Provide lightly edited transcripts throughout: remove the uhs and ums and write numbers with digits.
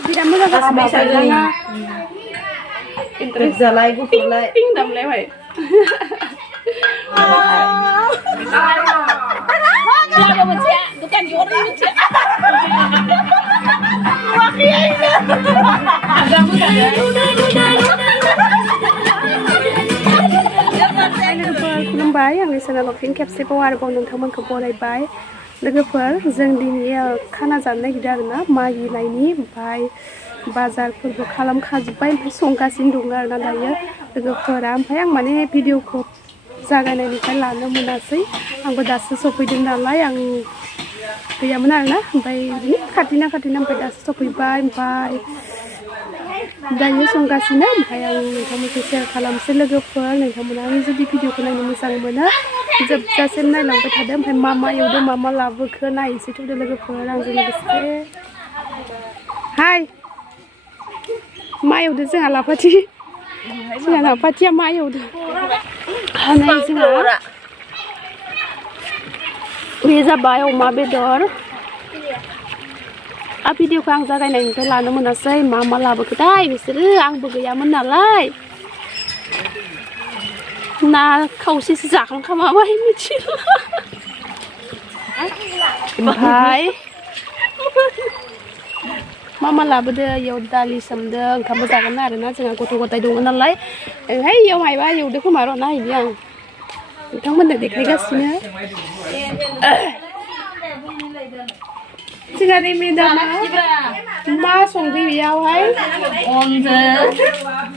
बिराद मोजां जासिनो गोजालाय गुफुरलाय पिं दामलाय भाई लाबो मोनसे दुकान दिहरनि मोनसे खुलुमबाय आंनि चेनेलाव फिन खेबसेबाव आरोबाव नोंथांमोनखौ बरायबाय लोगोफोर जों दिनै खाना जानो नागिरदों आरोना मागिनायनि ओमफ्राय बाजारफोरबो खालामखाजोब्बाय ओमफ्राय संगासिनो दङ आरोना दायो लोगोफोरा ओमफ्राय आं माने भिडिअखौ जागायनायनिफ्राय लानो मोनासै आंबो दासो सफैदों नालाय आं गैयामोन आरोना ओमफ्राय बिदिनो खाथिना ओमफ्राय दासो सफैबाय ओमफ्राय दायो संगासिनो ओमफ्राय आं नोंथांमोनखौ शेयार खालामसै लोगोफोर नोंथांमोना आंनि जुदि भिडिअखौ नायनो मोजां मोनो जोबजासिम नायलांबाय थादो ओमफ्राय मा एवदों मा लाबोखो नायनोसै थौदो लोगोफोर आंजों लोगोसे हाय मा एवदों जोंहा लाफाथिया मा एवदों हानाय जोंहा बे जाबाय अमा बेदर भिडिअखौ आं जागायनायनिफ्राय लानो मोनासै मा लाबोखोथाय बिसोरो आंबो गैयामोन नालाय ना खावसेसो जाखांखामाबाय मिथिला ओमफ्राय मा लाबोदो इयाव दालि सोमदों ओंखामबो जागोन आरोना जोंहा गथ' गथाय दङ नालाय ओंहाय इयाव मायबा एवदो खोमा र' नायहैनि आं नोंथांमोननो देखायगासिनो जोंहा नै मेदामा मा संदों बेयावहाय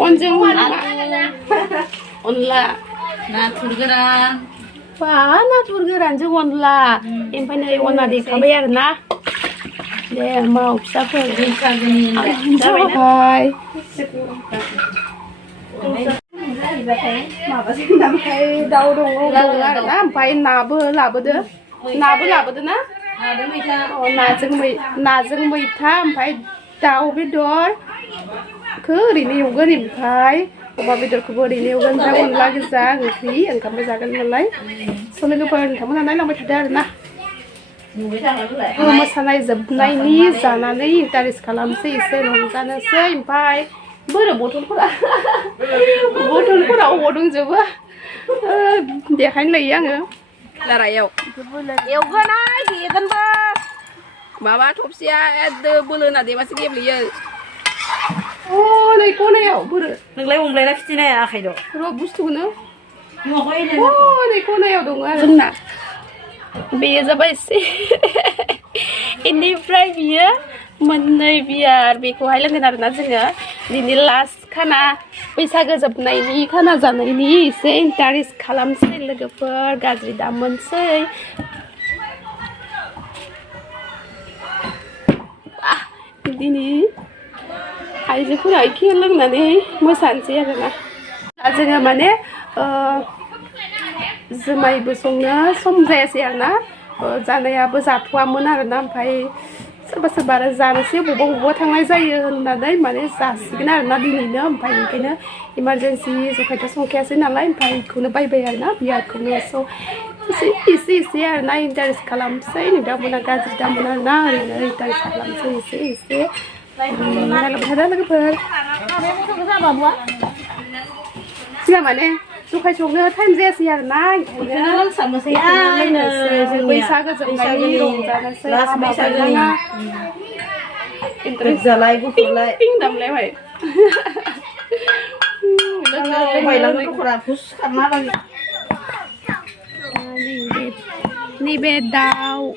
अनजों अनला नाथुर गोरान नाथुर गोरानजों अनला ओमफ्राय नै अनला देखाबाय आरोना दे माव फिसाफोर जाबाय ओमफ्राय दाउ दङ आरोना ओमफ्राय नाबो लाबोदो ना नाजों मैथा ओमफ्राय दाउ बेदरखौ ओरैनो एवगोन ओमफ्राय अमा बेदरखौबो ओरैनो एवगोन ओमफ्राय अनला गोजा ओंख्रि ओंखामबो जागोन नालाय स' लोगोफोर नोंथांमोना नायलांबाय थादो आरोना मोसानाय जोबनायनि जानानै इन्टारेस्ट खालामसै एसे रंजानोसै ओमफ्राय बोरो बथलफोरा अबाव दंजोबो देखायनो लायो आङो लारायाव एवगोन देगोनबो माबा थबसिया एकदम बोलो होना देबासो गेब्लेयो नै खनायाव बोरो नोंलाय हमलायना फिथिनाय आखाइ दं र' बुस्थुखौनो नै खनायाव दङ आरो जोंना बेयो जाबाय एसे बेनिफ्राय बियो मोननै बियार बेखौहाय लोंगोन आरोना जोङो दिनै लास्ट खाना बैसागो जोबनायनि खाना जानायनि एसे इन्टारेस्ट खालामसै लोगोफोर गाज्रि दामोनसै दिनै आइजोफोरा एखे लोंनानै मोसानोसै आरोना दा जोङो माने जुमायबो संनो सम जायासै आरोना जानायाबो जाथ'वामोन आरोना ओमफ्राय सोरबा आरो जानोसै बबावबा थांनाय जायो होननानै माने जासिगोन आरोना दिनैनो ओमफ्राय ओंखायनो इमारजेन्सि जखायथ' संखायासै नालाय ओमफ्राय बेखौनो बायबाय आरोना बियारखौनो स' एसे आरोना इन्टारेस्ट खालामसै नोंथांमोना गाज्रि दामोन आरोना ओरैनो इन्टारेस्ट खालामसै एसे नायलांबाय थादो लोगोफोर जोंहा माने जखाय संनो टाइम जायासै आरोना बैसागो जोबनायनि रंजानोसै गोजालाय गुफुरलाय पिं दामलाय भाई नैबे दाउ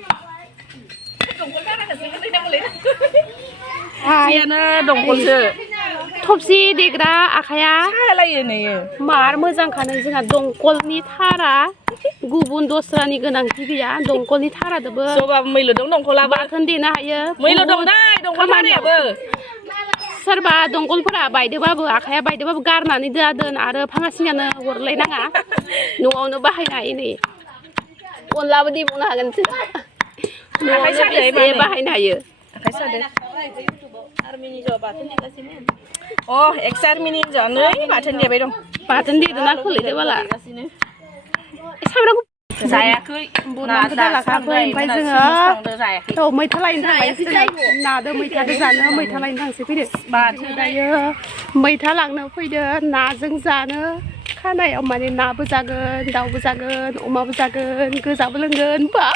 दंखलसो थबसि देग्रा आखाया सालायो नैयो मार मोजांखानो जोंहा दंखलनि थारा गुबुन दस्रानि गोनांथि गैया दंखलनि थारादोबो मैल' दं दंखला बाथोन देनो हायो मैल' दं दंखल थारायाबो सोरबा दंखलफोरा बायदोबाबो आखाया बायदोबाबो गारनानै दोन आरो फाङासिङानो हरलायनाङा न'आवनो बाहायनो हायो नै अनलाबो देबावनो हागोन न'आवनो बाहायनो हायो एक्स आर्मिनि हिन्जाव नै बाथोन देबाय दं बाथोन देदोंना खोलैदो बाला सामब्राम जायाखै ओमफ्राय जोङो औ मैथा लायनो थांबाय नादो मैथादो जानो मैथा लायनो थांसै फैदो दायो मैथा लांनो फैदो नाजों जानो खानायाव माने नाबो जागोन दाउबो जागोन अमाबो जागोन गोजाबो लोंगोन बा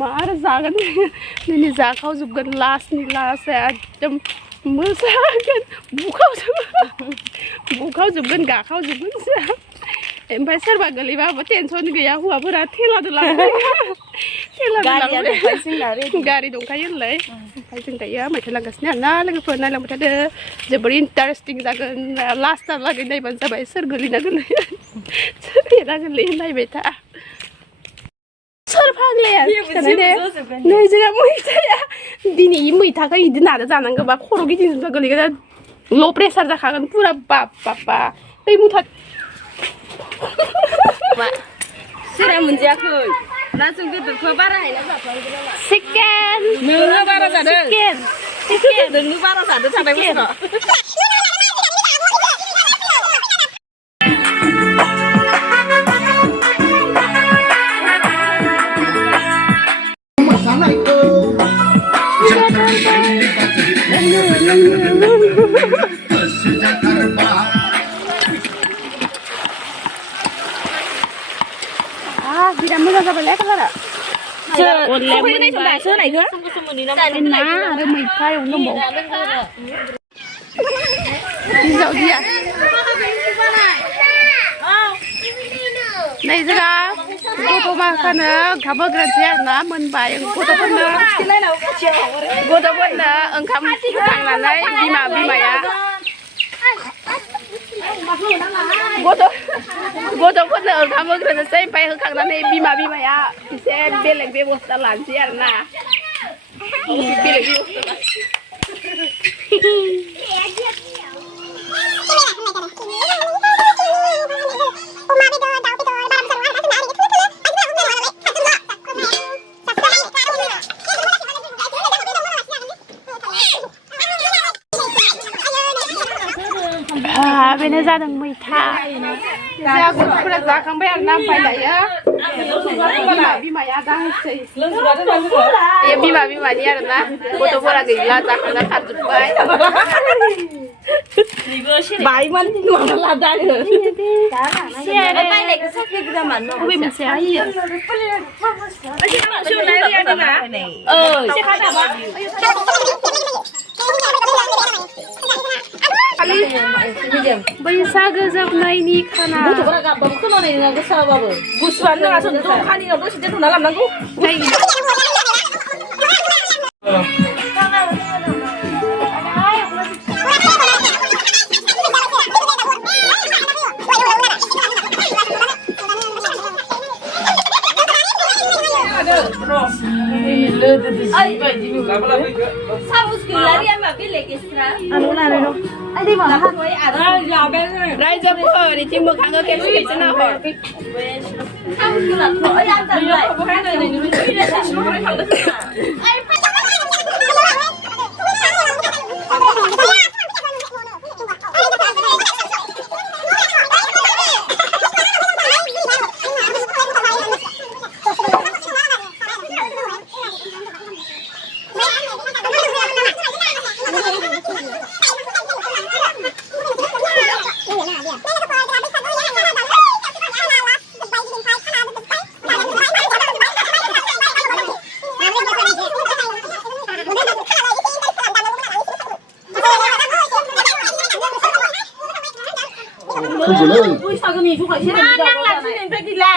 मार जागोन दिनै जाखावजोबगोन लास्टनि लास्ट एकदम मोसागोन बुखावजोबगोन गाखावजोबगोन ओमफ्राय सोरबा गोलैबाबो टेनसन गैया हौवाफोरा थेलादो लांबाय गारि दंखायो होनलाय ओमफ्राय जों दायो मैथा लांगासिनो आरोना लोगोफोर नायलांबाय थादो जोबोर इन्टारेस्टिं जागोन लास्टहालागै नायबानो जाबाय सोर गोलैना गोलैयो सोर देना गोलैयो नायबाय था सोर फाग्लाया नै जोंहा मैथाया दिनै मैथाखौ बिदि नादो जानांगौबा खर' गिदिंजोबना गोलैगोन ल' प्रेसार जाखागोन पुरा बाप बापा बै मुथा सोरा मोनजायाखै ना जों बेदरखौ बारा हायना जाथ'वाखै चिकेन नोङो बारा जादों चिकेन नोंनो बारा जादों थांनाय बोसोराव बिराद मोजां जाबायलै कालारा दासो होनायखौ ना आरो मैथा एवनो दंबावो हिन्जावदिया नै जोंहा गथ' माखानो ओंखाम होग्रोनोसै आरोना मोनबाय गथ'फोरनो ओंखाम होखांनानै बिमाया गथ'फोरनो ओंखाम होग्रोनोसै ओमफ्राय होखांनानै बिमाया एसे बेलेग बेबस्था लानोसै आरोना बेलेग बेबस्था बेनो जादों मैथा जोंहा गथ'फोरा जाखांबाय आरोना ओमफ्राय दायो बिमाया दांसै बिमानि आरोना गथ'फोरा गैला जाखांना खारजोब्बाय बाय मानसि नङा लादा आरो बबे मोनसेया होयो बैसागो जोबनायनि खाना गथ'फोरा गाबबाबो खोनानाय नङा गोसाबाबो गुसुआनो नङा दखानिनाव दसे दोनथ'ना लांनांगौ रायजोफोर इथिं मोखांखौ खेबसे नाहर बैसागोनि जखाय नांला दिनैनिफ्राय गैला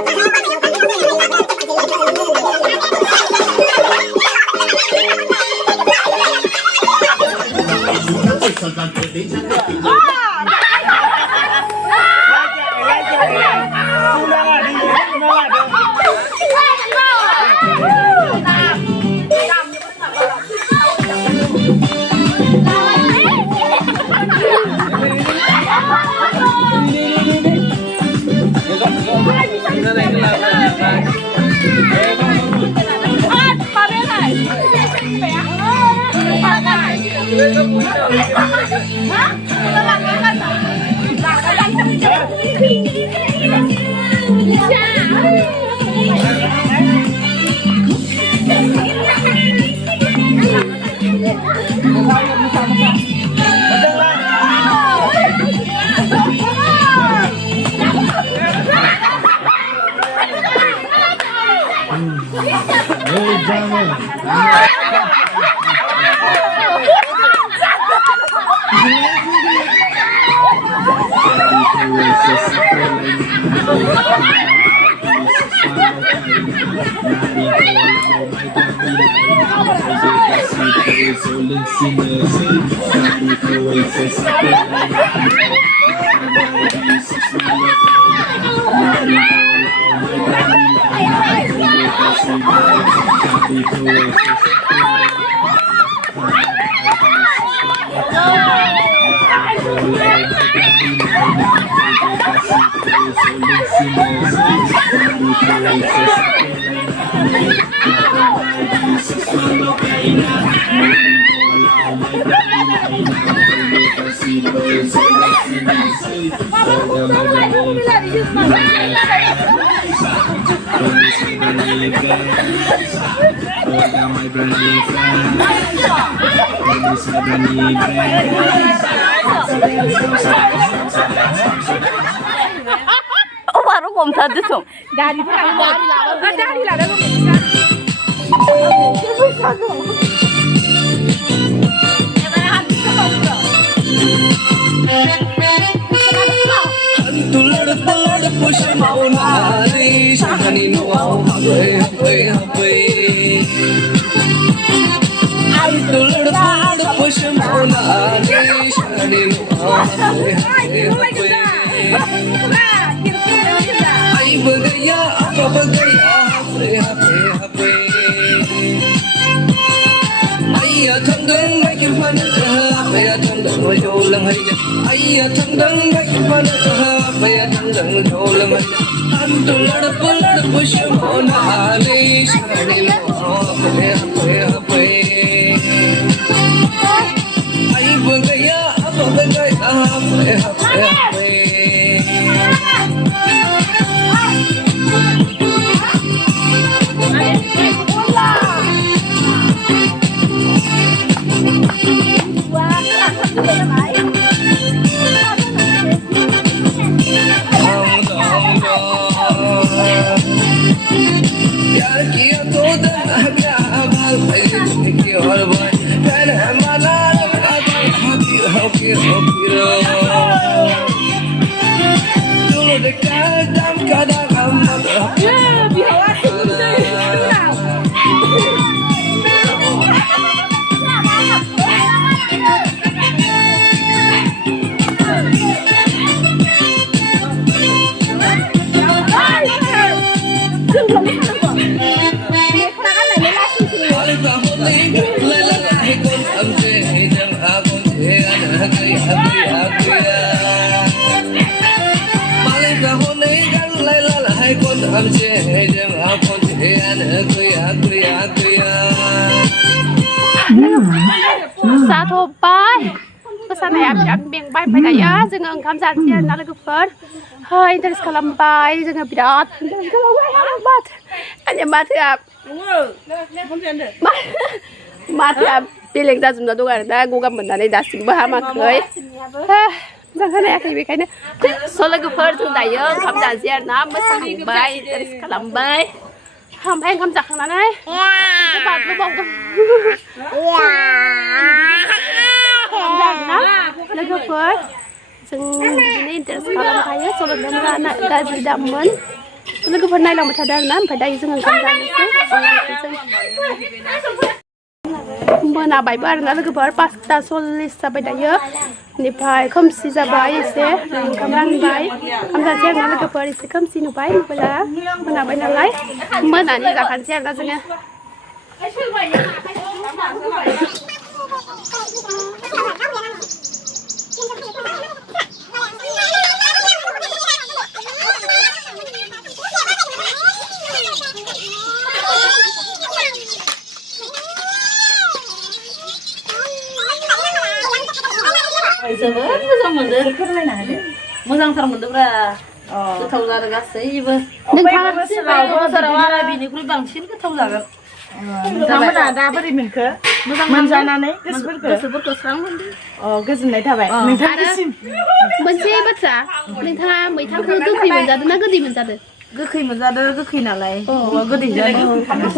Thank you. Oh baru kom tadi tuh. Dari lah. Sa thô bay pesan ayam beng bay pada ya jangan engkam janjian nak lepas hai terus kalam bay jangan bidat kalau bat hanya matiap matiap pilih dah semua tu kan dah gua benda ni dah simba mak koi jangan ya kayak begini soalnya lepas tu dah ya engkam janjian nak pesan bay terus kalam bay ham anh không giặt thằng này cái bạt nó bông jangan lagi first ini sekarang saya solo dengan anak gaji daman lagi pernah lang macam dah nan pada izin dengan kamu मोनाबायबो आरोना लोगोफोर 5:40 जाबाय दायो बेनिफ्राय खोमसि जाबाय एसे ओंखाम रानबाय ओंखाम जानोसै आरोना लोगोफोर एसे खोमसि नुबाय होनब्ला मोनाबाय नालाय मोनानि जाखानोसै आरोना जोङो जोबोद मोजां मोनदों फोरमायना होदो मोजांथार मोनदोंब्रा गोथाव जादों गासैबो नोंथाङा बोसोराव आरो बिनिख्रुइ बांसिन गोथाव जागोन नोंथांमोना दा बोरै मोनखो मोनजानानै गोसोफोरखौ स्रां मोनदों गोजोननाय थाबाय नोंथांनिसिम मोनसे बाथ्रा नोंथाङा मैथाखौ गोखै मोनजादों ना गोदै मोनजादों गोखै मोनजादों गोखै नालाय गोदै जादों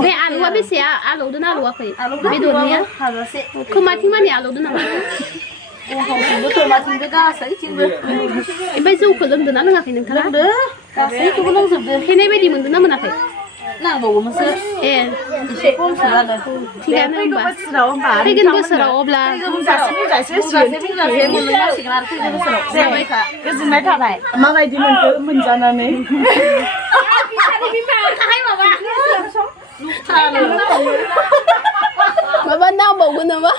बे आलुआ बेसे आलौदों ना आलौआखै बेदरनिया हाजासे खोमाथिं मानि आलौदों नामा बोथोरमाथिंबो गासैथिंबो ओमफ्राय जौखौ लोंदों ना लोङाखै नोंथाङा गासैखौबो लोंजोबदो फेनाय बायदि मोनदों ना मोनाखै नांबावगौमोनसो ए एसे खमसो जादों थिगानो होनबा बोसोराव फैगोन बोसोराव अब्ला गोजोननाय थाबाय माबायदि मोनखो मोनजानानै माबा नांबावगोन नामा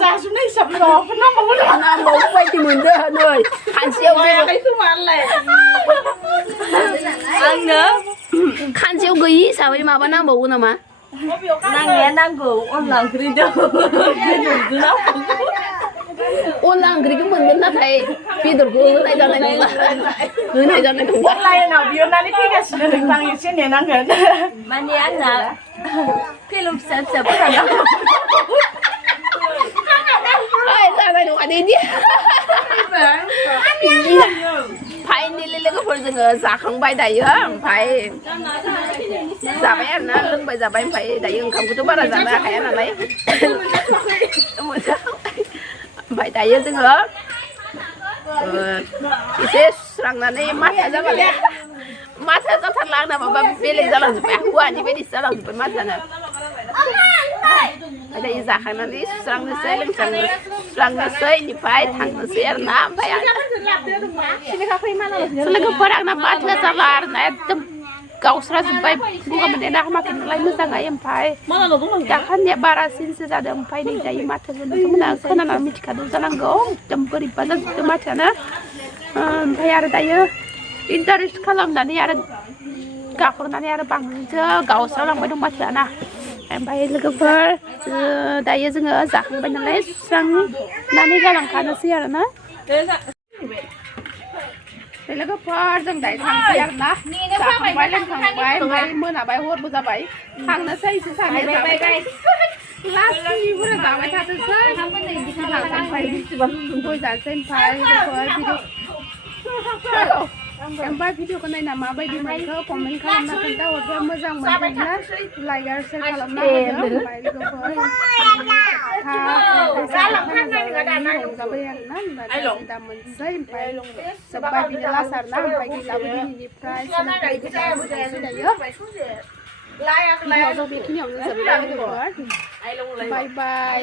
जाजोबनाय हिसाब माबाफोर नांबावगोन नांबावगौ बायदि मोनदों नै खानसेयाव आंनो खानसेयाव गैयि हिसाबै माबा नांबावगौ नामा नांनाया नांगौ अनला ओंख्रि दं अनला ओंख्रिखौ मोनगोन नाथाय बेदरखौ होनाय जानाय नंला होनाय जानाय नंला लाइनाव बिहरनानै फैगासिनो नोंथां एसे नेनांगोन माने आंना फिल्म फिसा फिसा फोराननांगौ जानाय नङा दे फाइनेलि लोगोफोर जोङो जाखांबाय दायो ओमफ्राय जाबाय आरोना लोंबाय जाबाय ओमफ्राय दायो ओंखामखौथ' बारा जानो हाखाया नालाय ओमफ्राय दायो जोङो एसे सुस्रांनानै माथा जाबाय माथा जाथारला आंना माबा बेलेग जालांजोब्बाय हौवानि बायदिसो जालांजोब्बाय माथानो दायो जाखांनानै सुस्रांनोसै लोंस्रांनोसै बेनिफ्राय थांनोसै आरोना ओमफ्राय लोगोफोर आंना माथो जाला आरोना एकदम गावस्राजोब्बाय गगा मोननाया हामाखै नालाय मोजाङै ओमफ्राय दाखालिया बारासिनसो जादों ओमफ्राय नै दायो माथोखौ नोंथांमोना खोनानानै मिथिखादों जानांगौ एकदम बोरैबा जाजोबदों माथोआनो ओमफ्राय आरो दायो इन्टारेस्ट खालामनानै आरो गाखोनानै आरो बांसिनसो गावस्रालांबाय दं माथोआना ओमफ्राय लोगोफोर दायो जोङो जाखांबाय नालाय सुस्रांनानै गालांखानोसै आरोना लोगोफोर जों दायो थांसै आरोना जाखांबाय लोंखांबाय ओमफ्राय मोनाबाय हरबो जाबाय थांनोसै एसे सानैया जाबाय लास्टनि बुरजा जाबाय थाथोंसै गय जानोसै ओमफ्राय भिडिअखौ नायना माबायदि मोनखो कमेन्ट खालामना खोन्थाहरदो मोजां मोनदोंब्ला लाइक आरो शेयार खालामना होदो ओमफ्राय लोगोफोर रंजाबाय आरोना दा मोनसै ओमफ्राय जोब्बाय बिनो लास आरोना ओमफ्य गैलाबो दिनैनिफ्राय दायो बेखिनियावनो जोब्बाय लोगोफोर बाय बाय